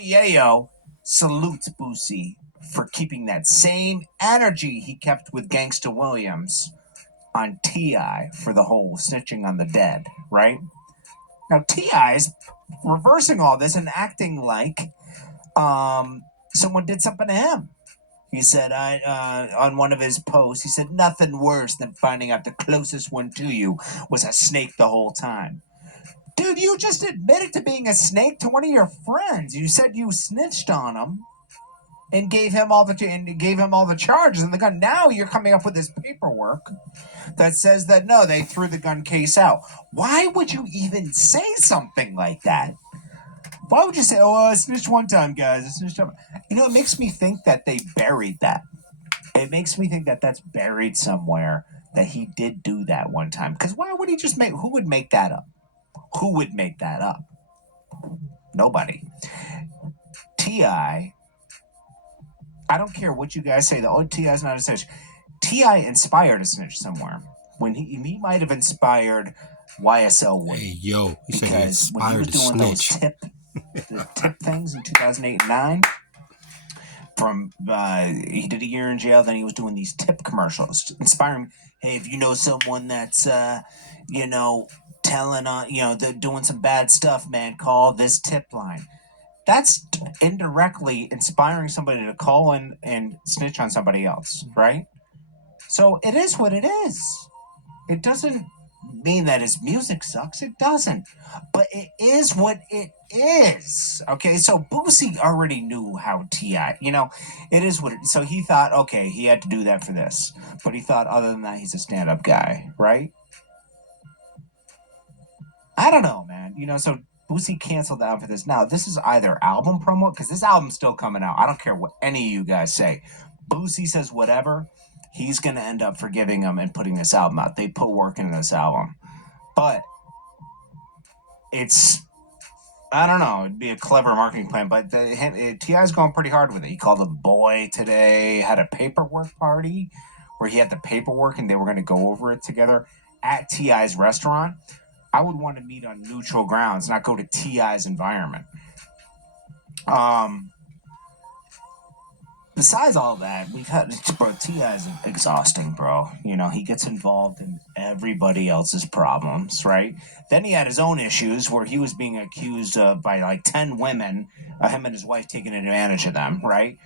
Yayo salutes Boosie for keeping that same energy he kept with Gangsta Williams on Ti for the whole snitching on the dead, right? Now Ti is reversing all this and acting like someone did something to him. He said on one of his posts, he said nothing worse than finding out the closest one to you was a snake the whole time. Dude, you just admitted to being a snake to one of your friends. You said you snitched on him and gave him all the charges and the gun. Now you're coming up with this paperwork that says that no, they threw the gun case out. Why would you even say something like that? Why would you say, "Oh, I snitched one time, guys. I snitched one." You know, it makes me think that they buried that. It makes me think that that's buried somewhere. That he did do that one time. Because why would he just make? Who would make that up? Who would make that up? Nobody. Ti. I don't care what you guys say. Ti is not a snitch. Ti inspired a snitch somewhere. When he might have inspired YSL Wood. Hey, yo, he said he because when he was inspired doing the those snitch. tip things in 2008 and 9, from he did a year in jail. Then he was doing these tip commercials, inspiring. Hey, if you know someone that's telling on they're doing some bad stuff, man, call this tip line. That's indirectly inspiring somebody to call in and snitch on somebody else, right? So it is what it is. It doesn't mean that his music sucks. It doesn't. But it is what it is. Okay, so Boosie already knew how Ti, it is what it is. So he thought, okay, he had to do that for this. But he thought, other than that, he's a stand-up guy, right? I don't know, man. So Boosie canceled out for this. Now, this is either album promo, because this album's still coming out. I don't care what any of you guys say. Boosie says whatever, he's going to end up forgiving him and putting this album out. They put work into this album. But I don't know, it'd be a clever marketing plan, but T.I.'s going pretty hard with it. He called a boy today, had a paperwork party where he had the paperwork and they were going to go over it together at T.I.'s restaurant. I would want to meet on neutral grounds, not go to T.I.'s environment. Besides all that, T.I. is exhausting, bro. He gets involved in everybody else's problems, right? Then he had his own issues where he was being accused by like 10 women, him and his wife taking advantage of them, right?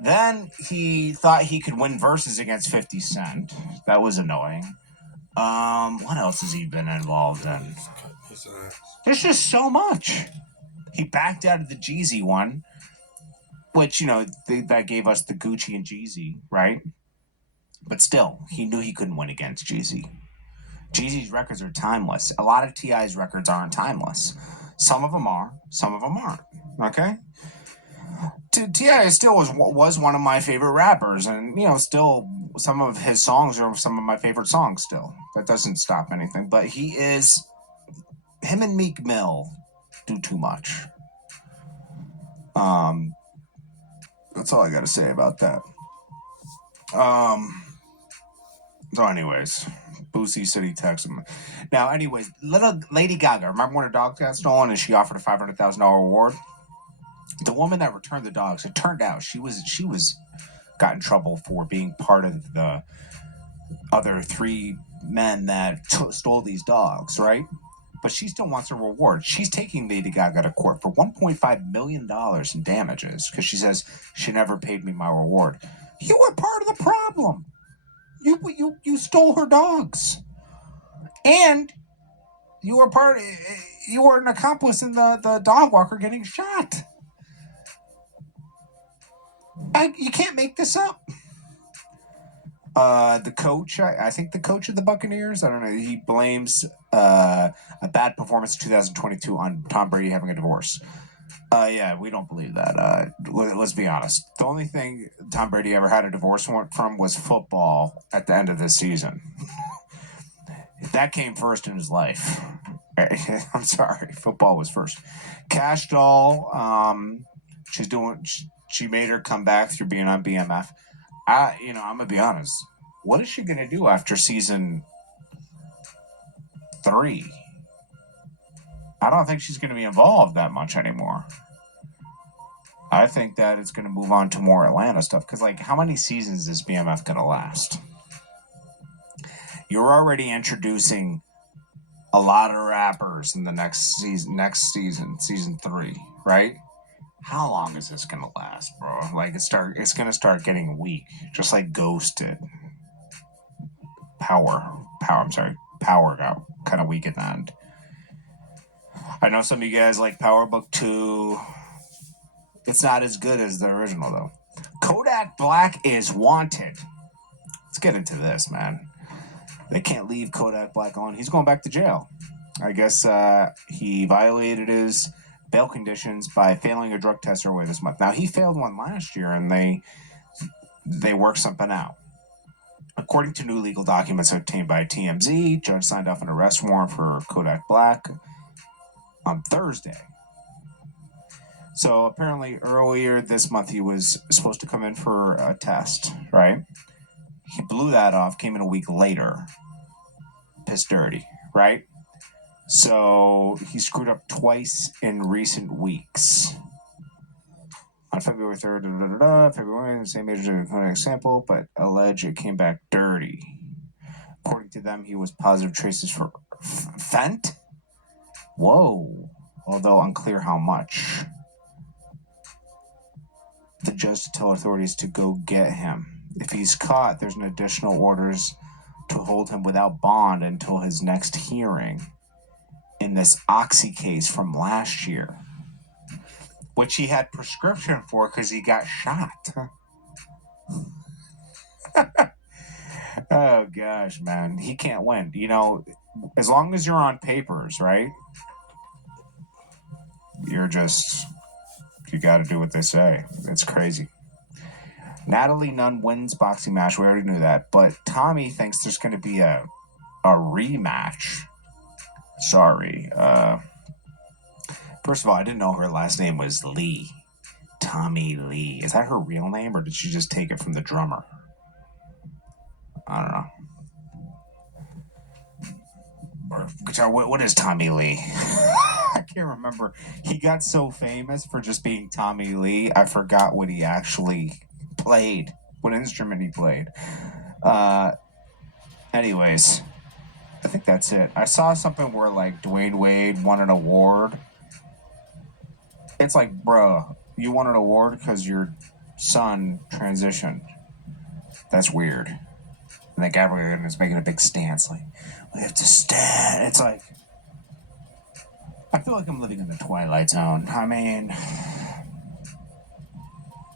Then he thought he could win verses against 50 Cent. That was annoying. What else has he been involved in? There's just so much. He backed out of the Jeezy one, which, that gave us the Gucci and Jeezy, right? But still, he knew he couldn't win against Jeezy. Jeezy's records are timeless. A lot of T.I.'s records aren't timeless. Some of them are, some of them aren't, okay? T.I. still was one of my favorite rappers, and, still some of his songs are some of my favorite songs still. That doesn't stop anything, but him and Meek Mill do too much. That's all I got to say about that. So anyways, Boosie said he texted him. Now, anyways, little Lady Gaga, remember when her dog got stolen and she offered a $500,000 reward? The woman that returned the dogs, it turned out she got in trouble for being part of the other 3 men that stole these dogs, right? But she still wants a reward. She's taking Lady Gaga to court for $1.5 million in damages because she says she never paid me my reward. You were part of the problem. You stole her dogs, and you were an accomplice in the dog walker getting shot. You can't make this up. The coach, I think the coach of the Buccaneers, I don't know, he blames a bad performance in 2022 on Tom Brady having a divorce. Yeah, we don't believe that. Let's be honest. The only thing Tom Brady ever had a divorce from was football at the end of the season. That came first in his life. I'm sorry, football was first. Cash Doll, she made her come back through being on BMF. I'm gonna be honest. What is she gonna do after season 3? I don't think she's gonna be involved that much anymore. I think that it's going to move on to more Atlanta stuff because, like, how many seasons is BMF going to last? You're already introducing a lot of rappers in the next season, season 3, right? How long is this going to last, bro? Like, it's going to start getting weak, just like Ghost did. Power got kind of weak at the end. I know some of you guys like Power Book 2. It's not as good as the original, though. Kodak Black is wanted. Let's get into this, man. They can't leave Kodak Black alone. He's going back to jail. I guess he violated his bail conditions by failing a drug test earlier this month. Now, he failed one last year, and they worked something out. According to new legal documents obtained by TMZ, judge signed off an arrest warrant for Kodak Black on Thursday. So apparently earlier this month he was supposed to come in for a test, right? He blew that off, came in a week later. Pissed dirty, right? So he screwed up twice in recent weeks. On February 3rd, February, the same age as the Kodak sample, but alleged it came back dirty. According to them, he was positive traces for fent? Whoa. Although unclear how much. The judge to tell authorities to go get him. If he's caught, there's an additional orders to hold him without bond until his next hearing in this Oxy case from last year, which he had prescription for because he got shot. Oh, gosh, man. He can't win. You know, as long as you're on papers, right? You got to do what they say. It's crazy. Natalie Nunn wins boxing match. We already knew that. But Tommy thinks there's going to be a rematch. Sorry. First of all, I didn't know her last name was Lee. Tommy Lee. Is that her real name, or did she just take it from the drummer? I don't know. Or guitar. What is Tommy Lee? I can't remember. He got so famous for just being Tommy Lee, I forgot what he actually played, what instrument he played. Anyways, I think that's it. I saw something where, like, Dwayne Wade won an award. It's like, bro, you won an award because your son transitioned. That's weird. And like everyone is making a big stance, like, we have to stand. It's like, I feel like I'm living in the Twilight Zone. I mean,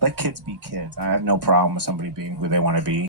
let kids be kids. I have no problem with somebody being who they want to be.